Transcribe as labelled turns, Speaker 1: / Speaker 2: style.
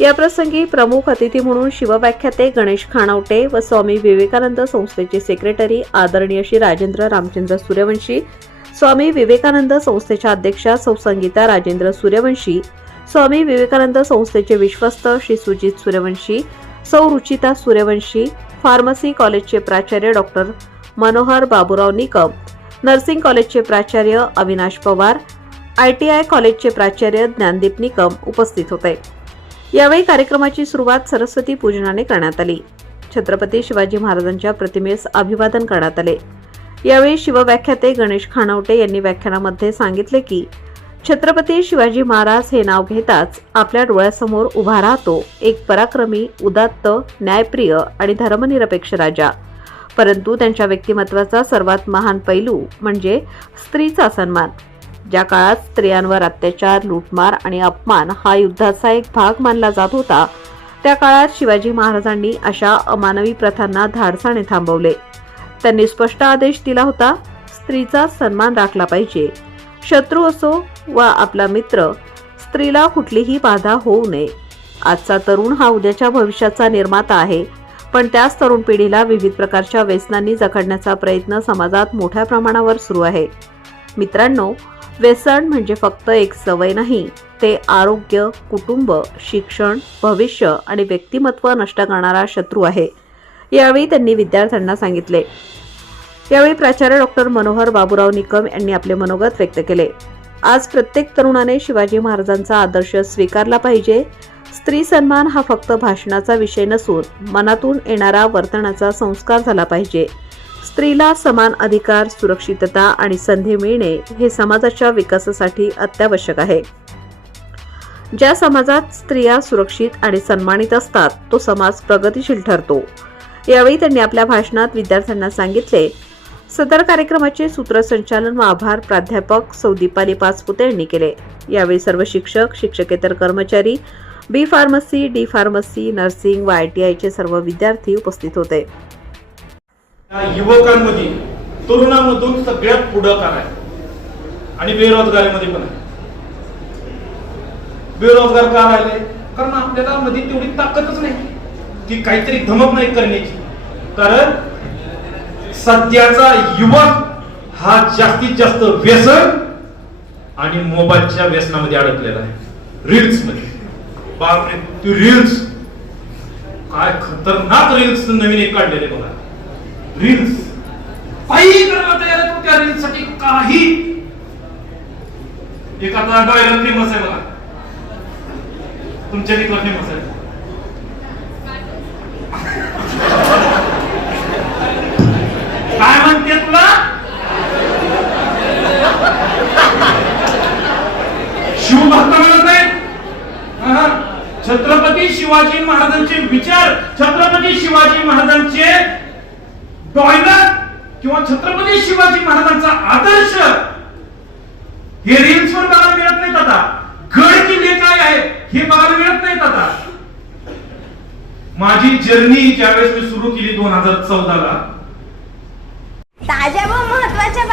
Speaker 1: याप्रसंगी प्रमुख अतिथी म्हणून शिवव्याख्याते गणेश खाणवटे व स्वामी विवेकानंद संस्थेचे सेक्रेटरी आदरणीय श्री राजेंद्र रामचंद्र सूर्यवंशी स्वामी विवेकानंद संस्थेच्या अध्यक्षा सौ संगीता राजेंद्र सूर्यवंशी स्वामी विवेकानंद संस्थेचे विश्वस्त श्री सुजित सूर्यवंशी सौ रुचिता सूर्यवंशी फार्मसी कॉलेजचे प्राचार्य डॉक्टर मनोहर बाबुराव निकम नर्सिंग कॉलेजचे प्राचार्य Avinash Pawar I T I कॉलेजचे प्राचार्य ज्ञानदीप निकम उपस्थित होते. यावेळी कार्यक्रमाची सुरुवात सरस्वती पूजनाने करण्यात आली. छत्रपती शिवाजी महाराजांच्या प्रतिमेस अभिवादन करण्यात आले. यावेळी शिवव्याख्याते गणेश खाणावटे यांनी व्याख्यानामध्ये सांगितले की छत्रपती शिवाजी महाराज हे नाव घेताच आपल्या डोळ्यासमोर उभा राहतो एक पराक्रमी उदात्त न्यायप्रिय आणि धर्मनिरपेक्ष राजा. परंतु त्यांच्या व्यक्तिमत्वाचा सर्वात महान पैलू म्हणजे स्त्रीचा सन्मान. ज्या काळात स्त्रियांवर अत्याचार लूटमार आणि अपमान हा युद्धाचा एक भाग मानला जात होता त्या काळात शिवाजी महाराजांनी अशा अमानवी प्रथांना धाडसाने थांबवले. त्यांनी स्पष्ट आदेश दिला होता स्त्रीचा सन्मान राखला पाहिजे. शत्रू असो वा आपला मित्र स्त्रीला कुठलीही बाधा होऊ नये. आजचा तरुण हा उद्याच्या भविष्याचा निर्माता आहे पण त्याच तरुण पिढीला विविध प्रकारच्या व्यसनांनी जखडण्याचा प्रयत्न समाजात मोठ्या प्रमाणावर सुरू आहे. मित्रांनो व्यसन म्हणजे फक्त एक सवय नाही ते आरोग्य कुटुंब शिक्षण भविष्य आणि व्यक्तिमत्व नष्ट करणारा शत्रू आहे. यावेळी त्यांनी विद्यार्थ्यांना सांगितले. यावेळी प्राचार्य डॉक्टर मनोहर बाबूराव निकम यांनी आपले मनोगत व्यक्त केले. आज प्रत्येक तरुणाने शिवाजी महाराजांचा आदर्श स्वीकारला पाहिजे. स्त्री सन्मान हा फक्त भाषणाचा विषय नसून मनातून येणारा वर्तनाचा संस्कार झाला पाहिजे. स्त्रीला समान अधिकार सुरक्षितता आणि संधी मिळणे हे समाजाच्या विकासासाठी अत्यावश्यक आहे. ज्या समाजात स्त्रिया सुरक्षित आणि सन्मानित असतात तो समाज प्रगतीशील ठरतो. यावेळी त्यांनी आपल्या भाषणात विद्यार्थ्यांना सांगितले सदर कार्यक्रमाचे सूत्रसंचालन व आभार प्राध्यापक सौदीपाली पाचपुते यांनी केले. यावेळी सर्व शिक्षक शिक्षकेतर कर्मचारी B pharmacy D pharmacy nursing व आय टी आयचे सर्व विद्यार्थी उपस्थित होते.
Speaker 2: युवकांमध्ये तरुणांमधून सगळ्यात पुढाकार आहे आणि बेरोजगारीमध्ये पण आहे. बेरोजगार का राहिले? कारण आपल्याला मध्ये तेवढी ताकदच नाही. की काहीतरी धमक नाही करण्याची. कारण सध्याचा युवक हा जास्तीत जास्त व्यसन आणि मोबाईलच्या व्यसनामध्ये अडकलेला आहे. रील्समध्ये. बापरे तू रील्स काय खतरनाक रील्स नवीन एक काढलेले बघा. रील्स काही करायला तयार आहे त्या रील्ससाठी काही एखादा डॉयलर फेमस आहे बघा. तुमच्या देखील फेमस आहे. काय म्हणते तुला? शिवभक्त म्हणत नाही छत्रपती शिवाजी महाराजांचे विचार छत्रपती शिवाजी महाराजांचे टॉयलेट किंवा छत्रपती शिवाजी महाराजांचा आदर्श हे रील्स वर बघायला मिळत नाहीत आता. गड किल्ले काय आहे हे बघायला मिळत नाहीत आता. माझी जर्नी ज्यावेळेस मी सुरू केली दोन हजार चौदा ला
Speaker 3: ताज्या व महत्त्वाच्या